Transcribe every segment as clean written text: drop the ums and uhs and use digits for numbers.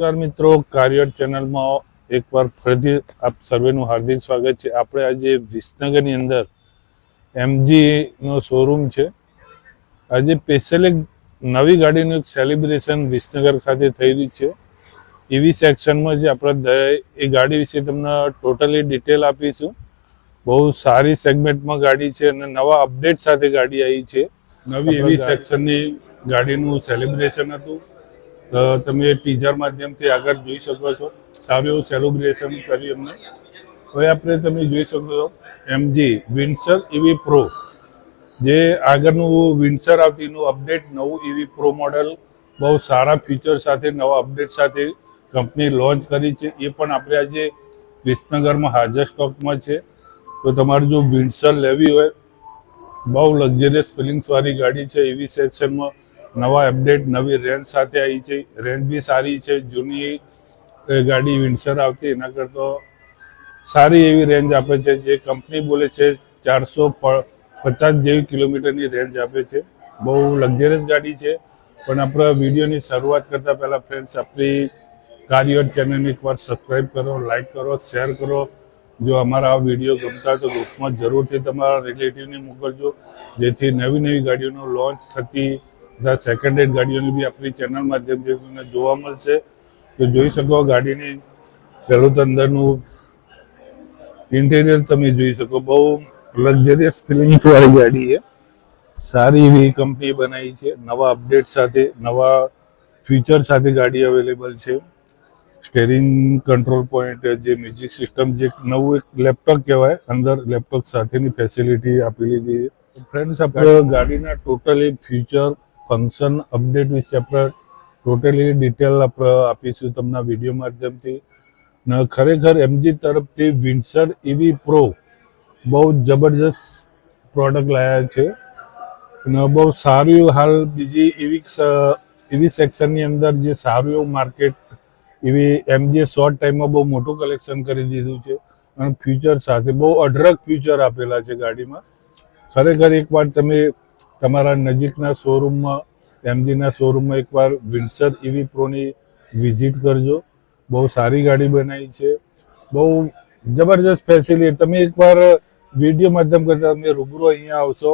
નમસ્કાર મિત્રો, કાર્યર ચેનલમાં એકવાર ફરીથી આપ સર્વેનું હાર્દિક સ્વાગત છે. આપણે આજે વિસનગરની અંદર એમજીનો શોરૂમ છે. આજે સ્પેશિયલ એક નવી ગાડીનું એક સેલિબ્રેશન વિસનગર ખાતે થઈ રહ્યું છે. ઈવી સેક્શનમાં જે આપણે એ ગાડી વિશે તમને ટોટલી ડિટેલ આપીશું. બહુ સારી સેગમેન્ટમાં ગાડી છે અને નવા અપડેટ સાથે ગાડી આવી છે. નવી ઈવી સેક્શનની ગાડીનું સેલિબ્રેશન હતું. તમે ટીઝર માધ્યમથી આગળ જોઈ શકો છો. સારું એવું સેલિબ્રેશન કર્યું એમને. હવે આપણે તમે જોઈ શકો છો એમજી વિન્સર ઈવી પ્રો, જે આગળનું વિન્સર આવતી એનું અપડેટ નવું ઈવી પ્રો મોડલ બહુ સારા ફીચર સાથે નવા અપડેટ સાથે કંપની લોન્ચ કરી છે. એ પણ આપણે આજે વિસનગરમાં હાજર સ્ટોકમાં છે. તો તમારે જો વિન્સર લેવી હોય, બહુ લક્ઝરિયસ ફિલિંગ્સવાળી ગાડી છે. ઈવી સેક્શનમાં નવા અપડેટ નવી રેન્જ સાથે આવી છે. રેન્જ બી સારી છે. જૂની ગાડી વિન્સર આવતી એના કરતાં સારી એવી રેન્જ આપે છે. જે કંપની બોલે છે 450 જેવી કિલોમીટરની રેન્જ આપે છે. બહુ લક્ઝરિયસ ગાડી છે. પણ આપણે વિડીયોની શરૂઆત કરતાં પહેલાં ફ્રેન્ડ્સ, આપણી કાર્યર ચેનલને એકવાર સબસ્ક્રાઈબ કરો, લાઈક કરો, શેર કરો. જો અમારા આ વિડીયો ગમતા હોય તો ગ્રુપમાં જરૂરથી તમારા રિલેટિવને મોકલજો, જેથી નવી નવી ગાડીઓનું લોન્ચ થતી તથા સેકન્ડ હેન્ડ ગાડીઓની બી આપણી ચેનલ માધ્યમથી તમને જોવા મળશે. તો જોઈ શકો ગાડીની પહેલું તો અંદરનું ઇન્ટિરિયર તમે જોઈ શકો. બહુ લક્ઝરિયસ ફિલિંગ્સવાળી ગાડી છે. સારી એવી કંપની બનાવી છે. નવા અપડેટ સાથે નવા ફીચર સાથે ગાડી અવેલેબલ છે. સ્ટેરિંગ કંટ્રોલ પોઈન્ટ, જે મ્યુઝિક સિસ્ટમ, જે નવું એક લેપટોપ કહેવાય, અંદર લેપટોપ સાથેની ફેસિલિટી આપેલી છે. ફ્રેન્ડ્સ, આપણે ગાડીના ટોટલી ફ્યુચર ફંક્શન અપડેટ વિશે આપણે ટોટલી ડિટેલ આપણે આપીશું તમને વિડીયો માધ્યમથી. ને ખરેખર એમજી તરફથી વિન્સર ઈવી પ્રો બહુ જબરજસ્ત પ્રોડક્ટ લાવ્યા છે. અને બહુ સારું એવું હાલ બીજી ઈવી સેક્શનની અંદર જે સારું એવું માર્કેટ એવી એમજીએ શોર્ટ ટાઈમમાં બહુ મોટું કલેક્શન કરી દીધું છે. અને ફ્યુચર સાથે બહુ અઢળક ફ્યુચર આપેલા છે ગાડીમાં. ખરેખર એકવાર તમે તમારા નજીકના શોરૂમમાં, એમજીના શોરૂમમાં એકવાર વિન્સર ઈવી પ્રોની વિઝિટ કરજો. બહુ સારી ગાડી બનાવી છે. બહુ જબરજસ્ત ફેસિલિટી. તમે એકવાર વિડીયો માધ્યમ કરતાં તમે રૂબરૂ અહીંયા આવશો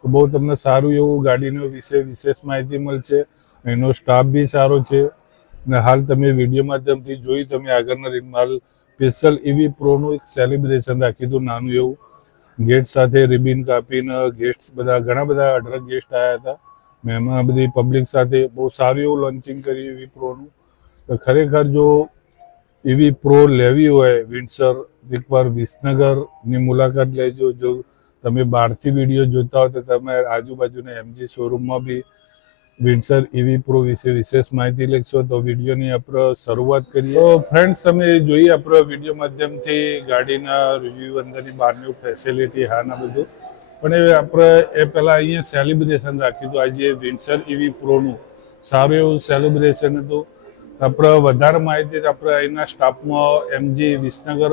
તો બહુ તમને સારું એવું ગાડીનો વિશેષ માહિતી મળશે. એનો સ્ટાફ બી સારો છે. ને હાલ તમે વિડીયો માધ્યમથી જોઈ, તમે આગળના રીતમાં સ્પેશિયલ ઈવી પ્રોનું એક સેલિબ્રેશન રાખ્યું હતું નાનું એવું. ગેટ સાથે રિબિન કાપીને ગેસ્ટ બધા ઘણા બધા અઢળક ગેસ્ટ આવ્યા હતા. મહેમાન બધી પબ્લિક સાથે બહુ સારું એવું લોન્ચિંગ કર્યું ઈવી પ્રોનું. તો ખરેખર જો ઈવી પ્રો લેવી હોય વિન્સર, એકવાર વિસનગરની મુલાકાત લેજો. જો તમે બહારથી વિડીયો જોતા હો તો તમે આજુબાજુના એમજી શોરૂમમાં બી વિન્સર ઈવી પ્રો વિશે વિશેષ માહિતી લેશો. તો વિડીયોની આપણે શરૂઆત કરીએ. તો ફ્રેન્ડ્સ, તમે જોઈએ આપણે વિડીયો માધ્યમથી ગાડીના રિવ્યૂ, અંદરની બહારની ફેસિલિટી, હાના બધું. પણ એ આપણે પહેલાં અહીંયા સેલિબ્રેશન રાખ્યું હતું. આજે વિન્સર ઈવી પ્રોનું સારું એવું સેલિબ્રેશન હતું. આપણે વધારે માહિતી આપણે અહીંના સ્ટાફમાં, એમજી વિસનગર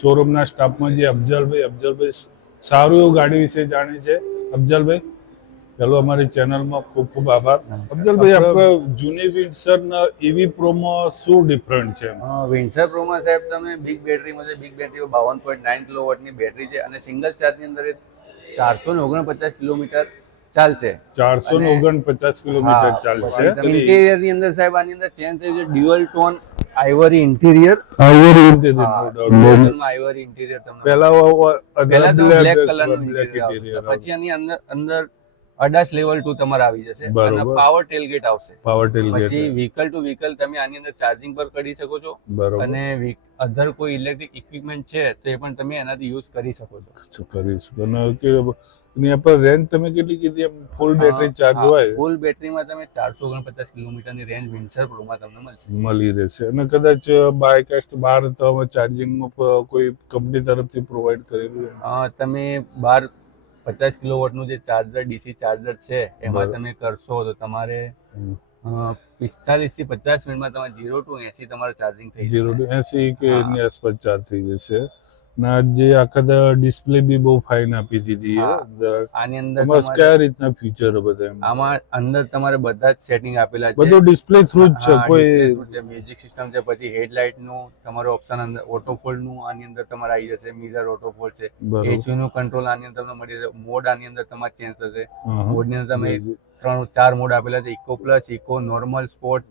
શોરૂમના સ્ટાફમાં જે અફજલભાઈ સારું એવું ગાડી વિશે જાણે છે. અફજલભાઈ, ચાલો અમારી ચેનલમાં ખૂબ ખૂબ આભાર. અફજલભાઈ, આપણે જૂની વિન્સર ઈવી પ્રોમાં શું ડિફરન્ટ છે? વિન્સર પ્રોમાં સાહેબ તમે બિગ બેટરીમાં છે. બિગ બેટરી 52.9 કિલોવોટની બેટરી છે અને સિંગલ ચાર્જની અંદર 449 કિલોમીટર ચાલશે. 449 કિલોમીટર ચાલશે. ઇન્ટિરિયર ની અંદર સાહેબ આની અંદર ચેન્જ થયું છે. Dual tone ivory interior. Ivory interior તમને પહેલા બ્લેક કલરનું ઇન્ટિરિયર, પછી આની અંદર અડાસ લેવલ 2 તમારે આવી જશે અને પાવર ટેલગેટ આવશે. પછી વ્હીકલ ટુ વ્હીકલ તમે આની અંદર ચાર્જિંગ પર કરી શકો છો. અને અધર કોઈ ઇલેક્ટ્રિક ઇક્વિપમેન્ટ છે તો એ પણ તમે એનાથી યુઝ કરી શકો છો. એની પર રેન્જ તમે કેટલી કીધી? ફૂલ બેટરી ચાર્જ હોય, ફૂલ બેટરીમાં તમે 449 કિલોમીટરની રેન્જ વિન્સર પ્રોમાં તમને મળી રહેશે. અને કદાચ બાયકાસ્ટ બહાર તમે ચાર્જિંગમાં કોઈ કંપની તરફથી પ્રોવાઈડ કરેલું, તમે બહાર 50 કિલોવોટનું જે ચાર્જર, ડીસી ચાર્જર છે, એમાં તમે કરશો તો તમારે 45 થી 50 મિનિટમાં તમારે 0 to 80 તમારે ચાર્જિંગ થઈ જશે. 0 to 80 કે એની આસપાસ ચાર્જ થઈ જશે. ના જે આખા ડિસ્પ્લે બી બહુ ફાઇન આપી દીધી છે. આની અંદર તમારે કયા રીતના ફીચર બધા એમ? આમાં અંદર તમારે બધા જ સેટિંગ આપેલા છે. બધું ડિસ્પ્લે થ્રુ જ છે. કોઈ મ્યુઝિક સિસ્ટમ છે, પછી હેડલાઇટ નું તમારો ઓપ્શન અંદર ઓટો ફોલ્ડ નું આની અંદર તમારે આવી જશે. મિરર ઓટો ફોલ્ડ છે, એસી નું કંટ્રોલ આની અંદર તમને મળી જશે. મોડ આની અંદર તમારે ચેન્જ થશે. મોડ ની અંદર તમે 3-4 મોડ આપેલા છે, eco plus, eco, normal, sport.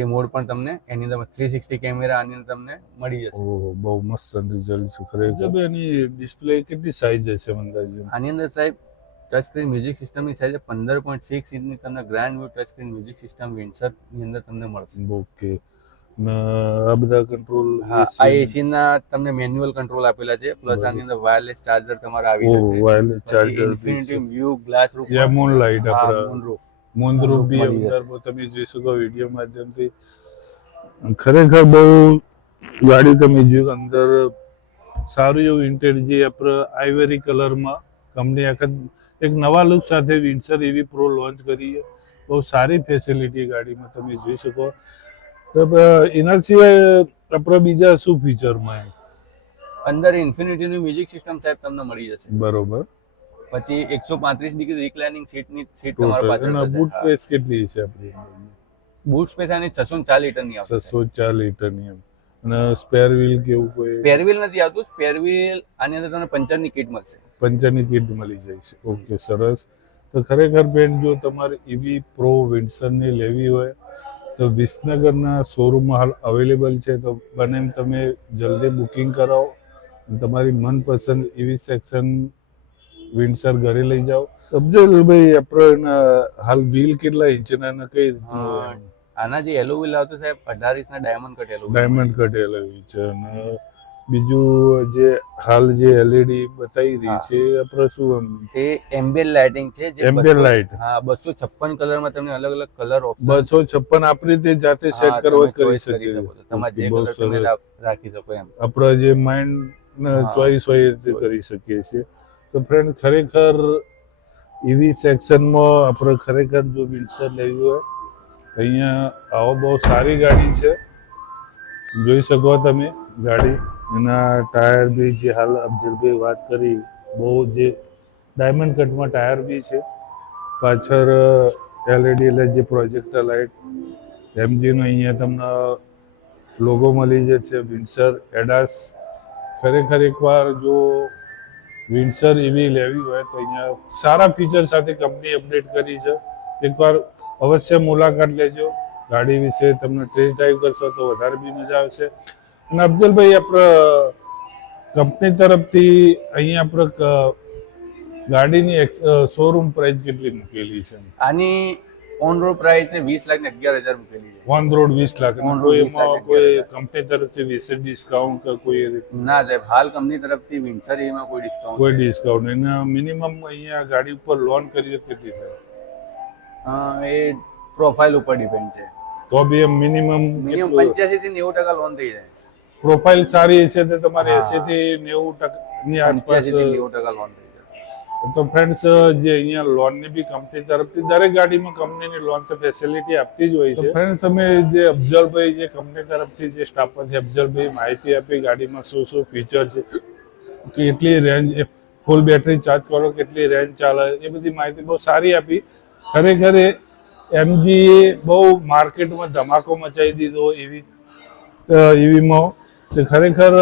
એ મોડ પણ તમને એની અંદર 360 કેમેરા આની અંદર તમને મળી જશે. ઓહો, બહુ મસ્ત રિઝલ્ટ છે ખરેખર. એની ડિસ્પ્લે કેટલી સાઈઝ હશે અંદાજે? આની અંદર સાહેબ ટચ સ્ક્રીન મ્યુઝિક સિસ્ટમ ની સાઈઝ 15.6 ઇંચની તમને grand view touch screen music system Windsor ની અંદર તમને મળશે. ઓકે. આ બધા કંટ્રોલ, આ એસી ના તમને મેન્યુઅલ કંટ્રોલ આપેલા છે, પ્લસ આની અંદર વાયરલેસ ચાર્જર તમારે આવી જશે. Wireless charger, infinity view glass roof, યા મૂન લાઇટ, મૂનરૂફ બી મળી જશે. અંદર તમે જોઈ શકો વિડિયો માધ્યમથી. ખરેખર બહુ ગાડી તમે જોયું અંદર સારું એવું ઇન્ટેરિયર, જે આપણે આઈવરી કલરમાં કંપની આખા એક નવા લુક સાથે વિન્સર એવી પ્રો લોન્ચ કરી છે. બહુ સારી ફેસિલિટી ગાડીમાં તમે જોઈ શકો. તો એના સિવાય આપણે બીજા શું ફીચરમાં? અંદર ઇન્ફિનિટી ની મ્યુઝિક સિસ્ટમ સાહેબ તમને મળી જશે. બરોબર. પછી 135 ડિગ્રી રિક્લાઇનિંગ સીટ તમારા પાછળ છે. બૂટ સ્પેસ કેટલી છે આપણી? બૂટ સ્પેસ આની 604 લીટરની આવશે. 604 લીટરની એમ. અને સ્પેર વ્હીલ કેવું કોઈ? સ્પેર વ્હીલ નથી આવતું. સ્પેર વ્હીલ આની અંદર તમને પંચરની કિટ મળશે. પંચરની કિટ મળી જાય છે. ઓકે, સરસ. તો ખરેખર બેન, જો તમારે એવી પ્રો વિન્સરની લેવી હોય તો વિસનગરના શોરૂમમાં હાલ અવેલેબલ છે. તો બને એમ તમે જલ્દી બુકિંગ કરાવો, તમારી મનપસંદ એવી સેક્શન વિન્સર ઘરે લઈ જાઓ. અફઝલભાઈ, આપણે હાલ વ્હીલ કેટલા ઇંચના કઈ રીતનું? આના જે એલો વ્હીલ આવતો સાહેબ 18 ઇંચના ડાયમંડ કટ એલો છે. અને બીજું જે હાલ જે એલઈડી બતાવી રહી છે આપણે શું એ એમ્બિયન્ટ લાઇટિંગ છે, જે એમ્બિયન્ટ લાઇટ. 256 કલરમાં તમને અલગ અલગ કલર ઓપ્શન 256 આપણે તે જાતે સેટ કરવા કરી શકીએ. તમારે જે કલર તમે રાખી શકો એમ. આપણે જે માઇન્ડ ચોઈસ હોય એ કરી શકીએ છીએ. તો ફ્રેન્ડ, ખરેખર ઈવી સેક્શનમાં આપણે ખરેખર જો વિન્સર લેવી હોય અહીંયા આવો. બહુ સારી ગાડી છે, જોઈ શકો તમે ગાડી. એના ટાયર બી જે હાલ અફઝલભાઈ વાત કરી, બહુ જે ડાયમંડ કટમાં ટાયર બી છે. પાછળ એલઈડી એટલે જે પ્રોજેક્ટર લાઇટ, એમજીનો અહીંયા તમને લોગો મળી જશે. Windsor ADAS. ખરેખર એકવાર જો વિન્સર એવી લેવી હોય તો અહીંયા સારા ફીચર સાથે કંપની અપડેટ કરી છે. એકવાર અવશ્ય મુલાકાત લેજો. ગાડી વિશે તમને ટેસ્ટ ડ્રાઈવ કરશો તો વધારે બી મજા આવશે. અને અફઝલભાઈ, આપણે કંપની તરફથી અહીંયા આપણે ગાડીની શોરૂમ પ્રાઇસ કેટલી મૂકેલી છે? આની ઓન રોડ પ્રાઇસ છે 20,11,000 મૂકેલી છે. On road 20 lakh. કોઈ કંપની તરફથી વિશેષ ડિસ્કાઉન્ટ કે કોઈ? ના સાહેબ, હાલ કંપની તરફથી વિન્સર એમાં કોઈ ડિસ્કાઉન્ટ એના મિનિમમ અહીંયા ગાડી ઉપર લોન કરીએ કેટલી થાય? એ પ્રોફાઇલ ઉપર ડિપેન્ડ છે. તો બી મિનિમમ 85 થી 90% લોન થઈ જાય. પ્રોફાઇલ સારી હશે તો તમારે 80 થી 90% ની આસપાસ 85 થી 90% લોન થઈ જાય. તો ફ્રેન્ડ્સ, જે અહીંયા લોનની બી કંપની તરફથી દરેક ગાડીમાં કંપનીની લોન તો ફેસિલિટી આપતી જ હોય છે. ફ્રેન્ડ્સ, તમે જે અફઝલભાઈ જે કંપની તરફથી જે સ્ટાફમાંથી અફઝલભાઈ માહિતી આપી ગાડીમાં શું શું ફીચર છે, કેટલી રેન્જ, ફૂલ બેટરી ચાર્જ કરો કેટલી રેન્જ ચાલે, એ બધી માહિતી બહુ સારી આપી. ખરેખર એમજીએ બહુ માર્કેટમાં ધમાકો મચાવી દીધો ઈવીમાં. ખરેખર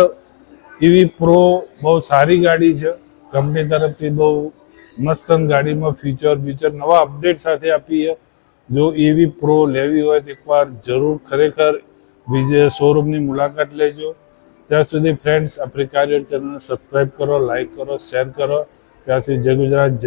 ઈવી પ્રો બહુ સારી ગાડી છે. કંપની તરફથી બહુ મસ્ત ગાડીમાં ફીચર નવા અપડેટ સાથે આપી છે. જો ઈવી પ્રો લેવી હોય તો એકવાર જરૂર ખરેખર વિજય શોરૂમની મુલાકાત લેજો. ત્યાં સુધી ફ્રેન્ડ્સ, આપણી કાર્ય ચેનલને સબસ્ક્રાઈબ કરો, લાઈક કરો, શેર કરો. ત્યાં સુધી જય ગુજરાત.